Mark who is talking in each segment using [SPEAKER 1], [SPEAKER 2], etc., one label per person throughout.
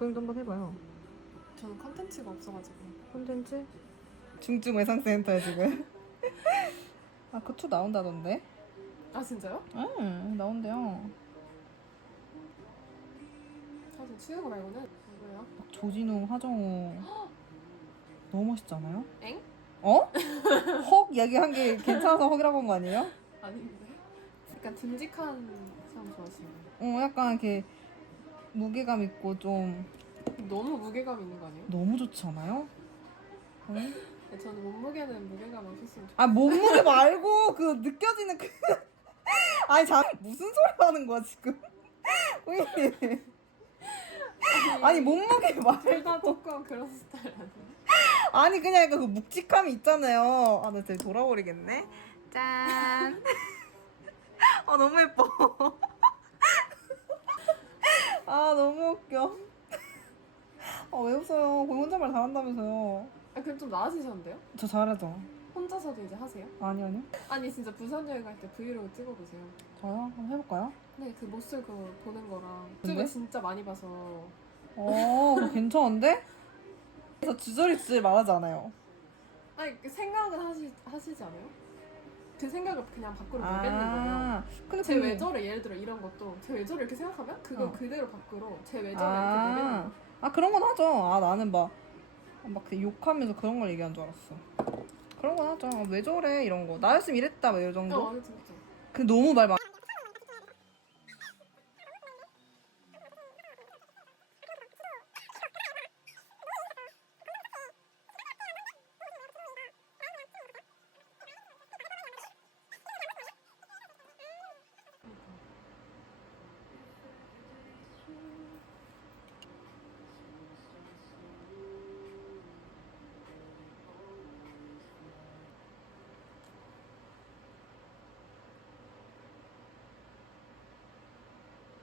[SPEAKER 1] 정도 한번 해봐요.
[SPEAKER 2] 저는 컨텐츠가 없어가지고.
[SPEAKER 1] 콘텐츠? 중증 외상센터에 지금. 아, 그투 나온다던데?
[SPEAKER 2] 아 진짜요?
[SPEAKER 1] 응, 나온대요.
[SPEAKER 2] 사실 치는 거 말고는 뭐예요?
[SPEAKER 1] 막 조진웅, 하정우. 너무 멋있지 않아요?
[SPEAKER 2] 엥?
[SPEAKER 1] 어? 헉 얘기한 게 괜찮아서 헉이라고 한 거 아니에요?
[SPEAKER 2] 아닌데? 약간 듬직한 사람 좋아하시나요?
[SPEAKER 1] 어, 약간 이렇게 무게감 있고 좀
[SPEAKER 2] 너무 무게감 있는 거 아니에요?
[SPEAKER 1] 너무 좋지 않아요? 응?
[SPEAKER 2] 네, 저는 몸무게는 무게감 없었으면 좋겠어요.
[SPEAKER 1] 아 몸무게 말고 그 느껴지는 그 아니 자 무슨 소리 하는 거야 지금? 왜? 아니 몸무게 말
[SPEAKER 2] 둘다 조금 그런 스타일 아니에요?
[SPEAKER 1] 아니 그냥 약간 그 묵직함이 있잖아요. 아나 진짜 돌아버리겠네. 짠. 아 너무 예뻐. 아 너무 웃겨. 아 왜 웃어요? 거기 혼잣말 잘한다면서요.
[SPEAKER 2] 아 그럼 좀 나아지셨는데요?
[SPEAKER 1] 저 잘하죠.
[SPEAKER 2] 혼자서도 이제 하세요?
[SPEAKER 1] 아니 아니요.
[SPEAKER 2] 아니 진짜 부산 여행 갈 때 브이로그 찍어보세요.
[SPEAKER 1] 저요? 한번 해볼까요?
[SPEAKER 2] 네, 그 모쏠 그거 보는 거랑
[SPEAKER 1] 근데?
[SPEAKER 2] 유튜브 진짜 많이 봐서
[SPEAKER 1] 어 그거 괜찮은데? 그래서 주저리 주저리 말하지 않아요.
[SPEAKER 2] 아니 그 생각은 하시, 하시지 않아요? 그 생각을 그냥 밖으로 내뱉는 거예요.
[SPEAKER 1] 아 근데
[SPEAKER 2] 제
[SPEAKER 1] 그-
[SPEAKER 2] 왜 저래 예를 들어 이런 것도 제왜 저래 이렇게 생각하면 그거
[SPEAKER 1] 어.
[SPEAKER 2] 그대로 밖으로 제왜 저래 이렇게 내뱉는
[SPEAKER 1] 아, 거아 그런 건 하죠. 아 나는 막, 막그 욕하면서 그런 걸 얘기한 줄 알았어. 그런 건 하죠. 아, 왜 저래 이런 거. 나였으면 이랬다 뭐이 정도.
[SPEAKER 2] 어, 그쵸 그쵸
[SPEAKER 1] 근데 너무 말 많.
[SPEAKER 2] 그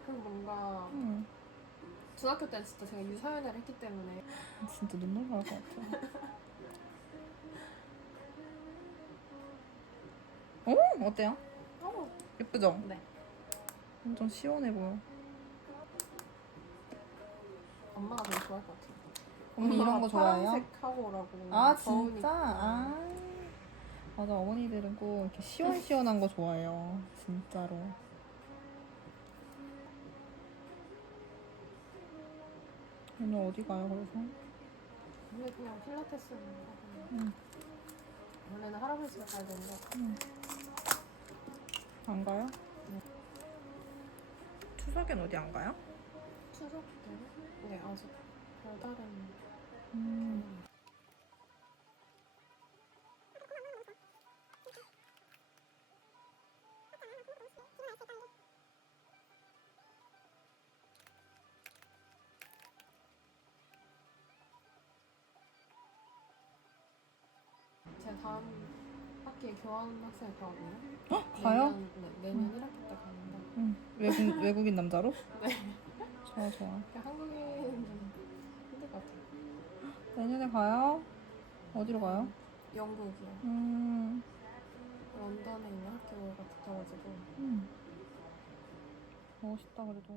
[SPEAKER 2] 리고 뭔가
[SPEAKER 1] 응.
[SPEAKER 2] 중학교 때는 진짜 제가 유사연애를 했기 때문에
[SPEAKER 1] 진짜 눈물 나올 것 같아. 오 어때요?
[SPEAKER 2] 어,
[SPEAKER 1] 예쁘죠?
[SPEAKER 2] 네
[SPEAKER 1] 완전 시원해 보여.
[SPEAKER 2] 엄마가 되게 좋아할 것 같아요
[SPEAKER 1] 언니 이런 거 좋아해요?
[SPEAKER 2] 파란색 하고 오라고
[SPEAKER 1] 아
[SPEAKER 2] 더우니까.
[SPEAKER 1] 진짜? 아 맞아 어머니들은 꼭 이렇게 시원시원한 거 좋아해요 진짜로 오늘 어디 가요 그래서?
[SPEAKER 2] 근데 그냥 필라테스는 하고
[SPEAKER 1] 응.
[SPEAKER 2] 원래는 할아버지 집에 가야 되는데
[SPEAKER 1] 안 가요?
[SPEAKER 2] 네.
[SPEAKER 1] 추석엔 어디 안 가요?
[SPEAKER 2] 추석 때는 네 아직 별다른
[SPEAKER 1] 음.
[SPEAKER 2] 다음 학기에 교환 학생 가거든요.
[SPEAKER 1] 헉, 가요?
[SPEAKER 2] 내년, 네, 내년 1학기 때 가는데
[SPEAKER 1] 응 외국, 외국인 남자로?
[SPEAKER 2] 네.
[SPEAKER 1] 좋아 좋아
[SPEAKER 2] 그냥 한국인은 좀 힘들 것 같아요.
[SPEAKER 1] 내년에 가요? 어디로 가요?
[SPEAKER 2] 영국이요.
[SPEAKER 1] 음,
[SPEAKER 2] 런던에 있는 학교가 붙어가지고
[SPEAKER 1] 음. 멋있다 그래도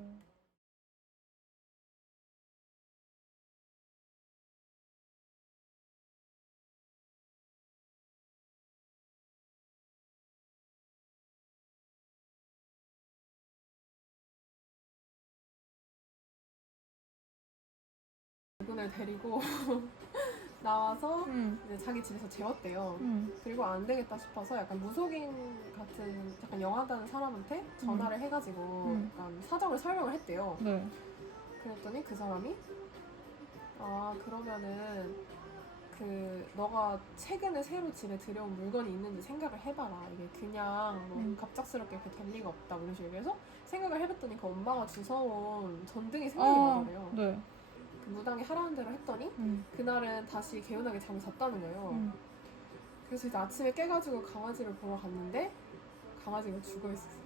[SPEAKER 2] 이분을 데리고 나와서
[SPEAKER 1] 응,
[SPEAKER 2] 이제 자기 집에서 재웠대요.
[SPEAKER 1] 응.
[SPEAKER 2] 그리고 안 되겠다 싶어서 약간 무속인 같은 약간 영화다는 사람한테 전화를 해가지고
[SPEAKER 1] 음.
[SPEAKER 2] 약간 사정을 설명을 했대요.
[SPEAKER 1] 네
[SPEAKER 2] 그랬더니 그 사람이 아 그러면은 그 너가 최근에 새로 집에 들여온 물건이 있는지 생각을 해봐라 이게 그냥 뭐
[SPEAKER 1] 음.
[SPEAKER 2] 갑작스럽게 이렇게 될 리가 없다 뭐 이런 식으로 해서 생각을 해봤더니 그 엄마가 주워온 전등이 생각이
[SPEAKER 1] 아,
[SPEAKER 2] 나더래요
[SPEAKER 1] 네.
[SPEAKER 2] 그 무당이 하라는 대로 했더니
[SPEAKER 1] 응,
[SPEAKER 2] 그날은 다시 개운하게 잠을 잤다는 거예요.
[SPEAKER 1] 응.
[SPEAKER 2] 그래서 이제 아침에 깨가지고 강아지를 보러 갔는데 강아지가 죽어 있었어 요.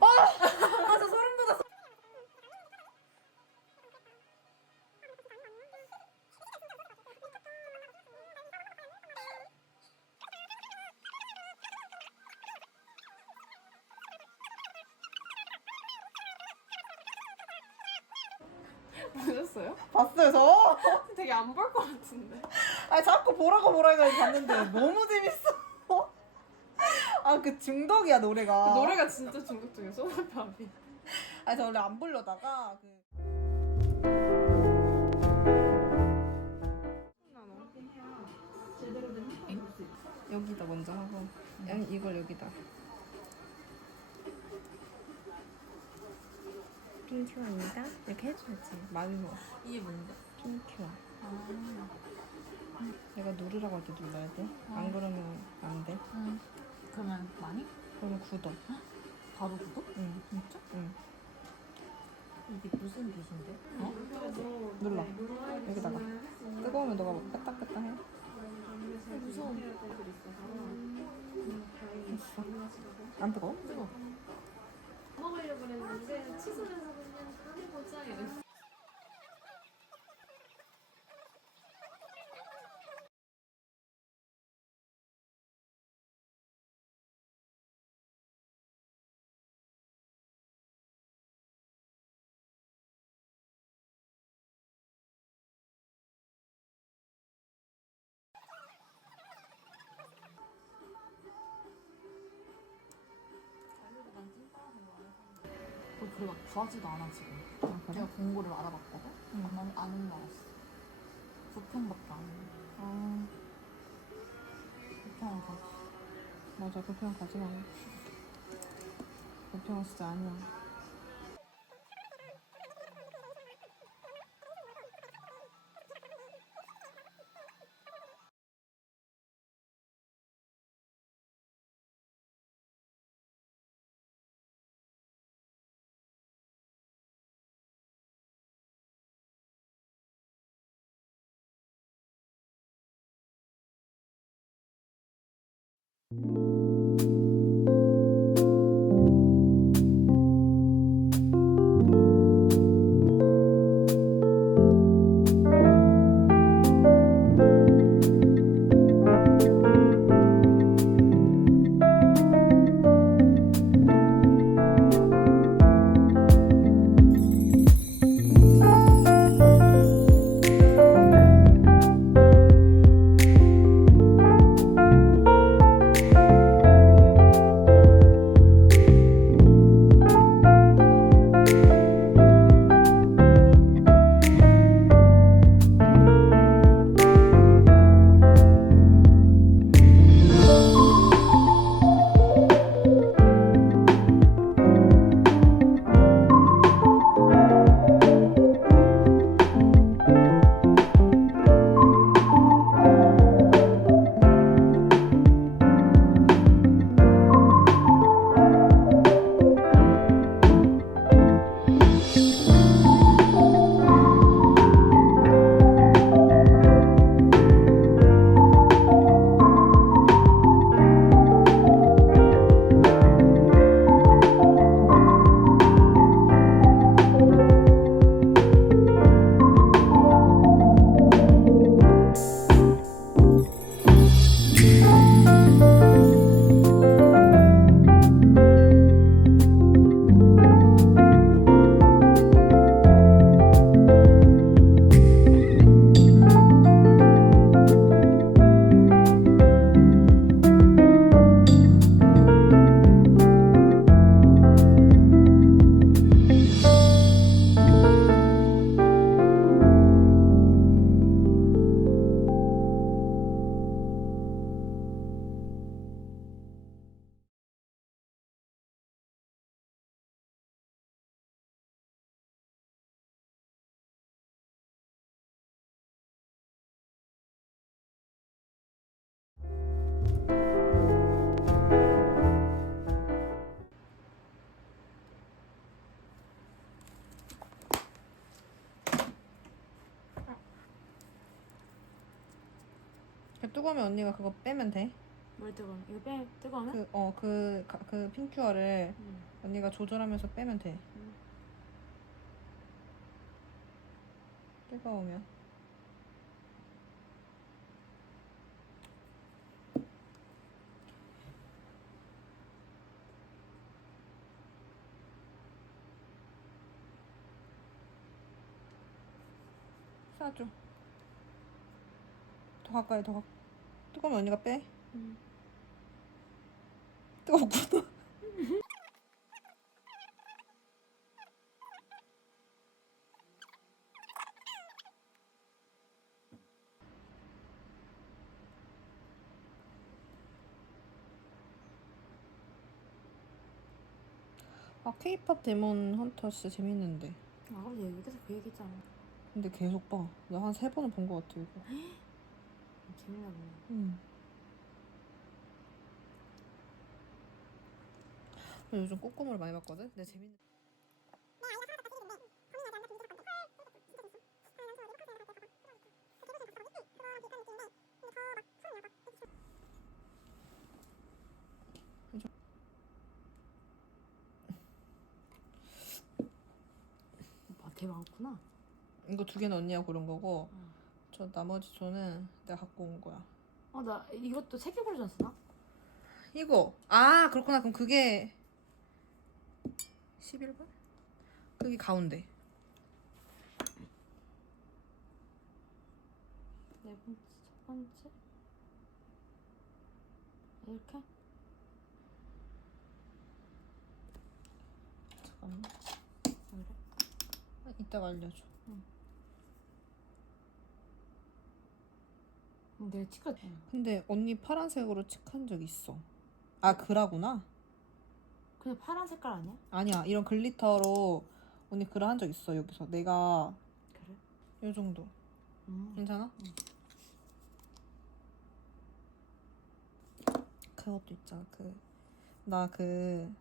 [SPEAKER 1] 아, 저 소름 돋았어.
[SPEAKER 2] 보셨어요?
[SPEAKER 1] 봤어요 저?
[SPEAKER 2] 되게 안 볼 것 같은데.
[SPEAKER 1] 아니 자꾸 보라고 보라 해가지고 봤는데 너무 재밌어 아 그 중독이야 노래가
[SPEAKER 2] 그 노래가 진짜 중독적이에요. 소나파비.
[SPEAKER 1] 아니 저 원래 안 부르다가 그 여기다 먼저 하고 아니 이걸 여기다 핑큐입니다 이렇게 해줘야지 말로
[SPEAKER 3] 이게 뭔데?
[SPEAKER 1] 핑큐
[SPEAKER 3] 아,
[SPEAKER 1] 내가 누르라고 할 때 눌러야 돼? 안 그러면 안 돼?
[SPEAKER 3] 응. 그러면 많이?
[SPEAKER 1] 그러면 굳어
[SPEAKER 3] 바로 구독?
[SPEAKER 1] 응,
[SPEAKER 3] 진짜?
[SPEAKER 1] 응.
[SPEAKER 3] 이게 무슨 뜻인데? 어?
[SPEAKER 1] 눌러 여기다가 뜨거우면 너가 끄딱끄딱 해
[SPEAKER 3] 무서워.
[SPEAKER 1] 됐어 안 뜨거워?
[SPEAKER 3] 뜨거.
[SPEAKER 4] 먹으려고 그랬는데 취소해서 그냥 안 해보자 이랬어.
[SPEAKER 3] 막 구하지도 않아 지금.
[SPEAKER 1] 아 그래?
[SPEAKER 3] 내가 공고를 알아봤거든.
[SPEAKER 1] 응.
[SPEAKER 3] 안, 안 올라왔어. 부평밖에 안 해.
[SPEAKER 1] 아
[SPEAKER 3] 부평은 가지.
[SPEAKER 1] 맞아 불평 가지 마 불평은 진짜 아니야 그 뜨거우면 언니가 그거 빼면 돼.
[SPEAKER 3] 뭘 뜨거워? 이거 빼 뜨거우면?
[SPEAKER 1] 그 어그그 핑큐어를
[SPEAKER 3] 응.
[SPEAKER 1] 언니가 조절하면서 빼면 돼.
[SPEAKER 3] 음.
[SPEAKER 1] 뜨거우면. 따줘. 더 가까이 더 가. 뜨거우면 언니가 빼.
[SPEAKER 3] 응.
[SPEAKER 1] 뜨겁구나. 아 케이팝 데몬 헌터 진짜 재밌는데.
[SPEAKER 3] 아 그래 여기서 그 얘기했잖아.
[SPEAKER 1] 근데 계속 봐. 나 한 세 번은 본 것 같아 이거.
[SPEAKER 3] 보네.
[SPEAKER 1] 응. 요즘 꼬꼬모를 많이 봤거든. 근데 재밌는.
[SPEAKER 3] 오빠 되게 많구나.
[SPEAKER 1] 이거 두 개는 언니가 고른 거고
[SPEAKER 3] 응.
[SPEAKER 1] 저 나머지 조는 내가 갖고 온 거야.
[SPEAKER 3] 어나 이것도 세개 고르지 않았나?
[SPEAKER 1] 이거 아 그렇구나 그럼 그게 11번? 그게 가운데
[SPEAKER 3] 네 번째, 첫 번째. 이렇게?
[SPEAKER 1] 잠깐만? 아, 이따가 알려줘
[SPEAKER 3] 내가 치과
[SPEAKER 1] 근데 언니 파란색으로 칙한 적 있어 아 그라구나
[SPEAKER 3] 그냥 파란 색깔 아니야?
[SPEAKER 1] 아니야 이런 글리터로 언니 그라 한 적 있어 여기서 내가
[SPEAKER 3] 그래?
[SPEAKER 1] 요 정도
[SPEAKER 3] 음.
[SPEAKER 1] 괜찮아?
[SPEAKER 3] 응.
[SPEAKER 1] 그것도 있잖아 그나 그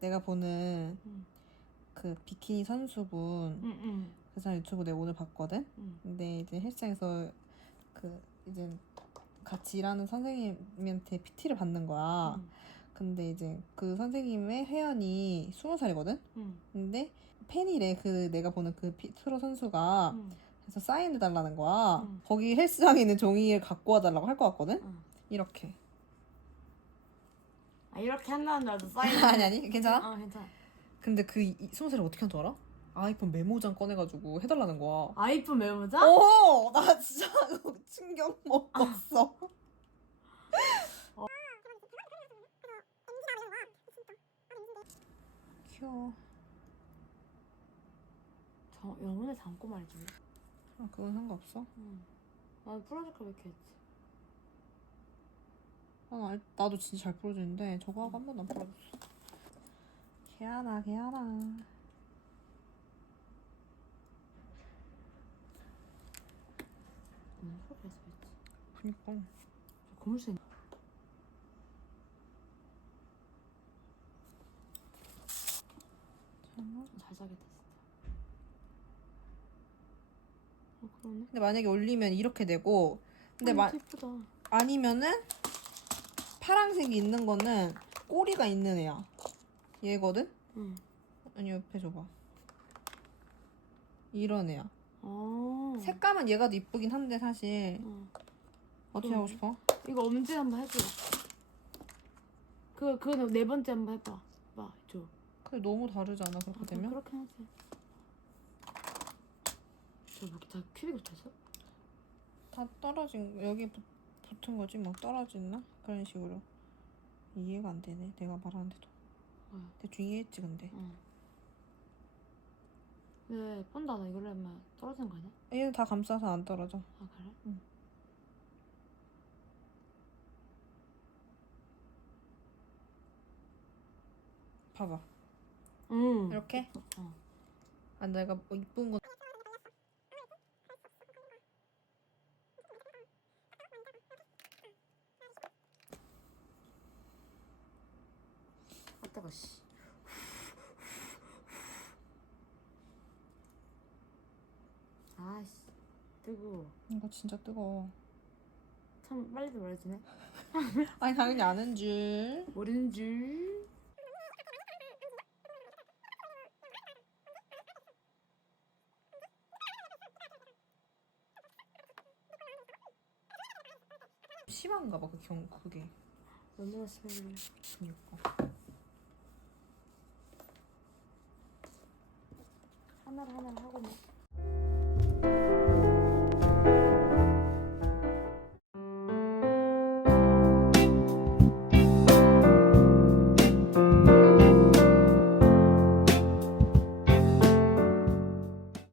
[SPEAKER 1] 내가 보는
[SPEAKER 3] 응.
[SPEAKER 1] 그 비키니 선수분
[SPEAKER 3] 응, 응,
[SPEAKER 1] 그 사람 유튜브 내가 오늘 봤거든
[SPEAKER 3] 응.
[SPEAKER 1] 근데 이제 헬스장에서 그 이제 같이 일하는 선생님한테 PT를 받는 거야.
[SPEAKER 3] 응.
[SPEAKER 1] 근데 이제 그 선생님의 회원이 스무 살이거든.
[SPEAKER 3] 응.
[SPEAKER 1] 근데 팬이래 그 내가 보는 그 피- 프로 선수가
[SPEAKER 3] 응.
[SPEAKER 1] 그래서 사인해 달라는 거야.
[SPEAKER 3] 음.
[SPEAKER 1] 거기 헬스장에 있는 종이를 갖고 와달라고 할 것 같거든.
[SPEAKER 3] 응.
[SPEAKER 1] 이렇게.
[SPEAKER 3] 아 이렇게 한다는 줄 알았어 사인
[SPEAKER 1] 아니 아니 괜찮아?
[SPEAKER 3] 어 괜찮아
[SPEAKER 1] 근데 그 이- 스무 살이 어떻게 한 줄 알아? 아이폰 메모장 꺼내가지고 해달라는 거야.
[SPEAKER 3] 아이폰 메모장?
[SPEAKER 1] 어, 나 진짜 충격 먹었어. 귀여워.
[SPEAKER 3] 저 영혼의 담고 말이지
[SPEAKER 1] 아, 그건 상관없어.
[SPEAKER 3] 응. 나도 풀어줄까 왜 이렇게 했지
[SPEAKER 1] 아, 나- 나도 진짜 잘 풀어주는데 저거 하고 한 번도 안 풀어줬어. 개하나, 개하나.
[SPEAKER 3] 응 그렇게 해서 했지
[SPEAKER 1] 그니까. 잠깐만.
[SPEAKER 3] 잘 자겠다 진짜 어 그러네
[SPEAKER 1] 근데 만약에 올리면 이렇게 되고, 근데
[SPEAKER 3] 어,
[SPEAKER 1] 마,
[SPEAKER 3] 예쁘다
[SPEAKER 1] 아니면은 파란색이 있는 거는 꼬리가 있는 애야. 얘거든?
[SPEAKER 3] 응.
[SPEAKER 1] 아니, 옆에 줘봐. 이런 애야.
[SPEAKER 3] 어.
[SPEAKER 1] 색감은 얘가 더 이쁘긴 한데, 사실.
[SPEAKER 3] 어.
[SPEAKER 1] 어떻게
[SPEAKER 3] 음.
[SPEAKER 1] 하고 싶어?
[SPEAKER 3] 이거 엄지 한번 해줘. 그 그거는 네 번째 한번 해봐. 봐, 줘.
[SPEAKER 1] 근데 너무 다르지 않아, 그렇게
[SPEAKER 3] 아,
[SPEAKER 1] 되면?
[SPEAKER 3] 그렇게 하지. 저뭐다 큐빅 붙었어?
[SPEAKER 1] 다 떨어진 거- 여기 붙, 붙은 거지 뭐 떨어졌나 그런 식으로 이해가 안 되네 내가 말하는데도
[SPEAKER 3] 어.
[SPEAKER 1] 대충 이해했지 근데
[SPEAKER 3] 응. 왜 펀다 나 이걸로 하면 떨어지는 거 아니야?
[SPEAKER 1] 얘는 다 감싸서 안 떨어져
[SPEAKER 3] 아 그래?
[SPEAKER 1] 응. 봐봐
[SPEAKER 3] 응.
[SPEAKER 1] 이렇게
[SPEAKER 3] 어.
[SPEAKER 1] 아 내가 뭐 이쁜
[SPEAKER 3] 거아 뜨거 씨. 아씨 뜨거워.
[SPEAKER 1] 이거 진짜 뜨거워
[SPEAKER 3] 참 빨리도 말해주네.
[SPEAKER 1] 아니 당연히 아는 줄
[SPEAKER 3] 모르는 줄.
[SPEAKER 1] 심한가 봐 그 경 그게
[SPEAKER 3] 얼마나 심해.
[SPEAKER 1] 그니까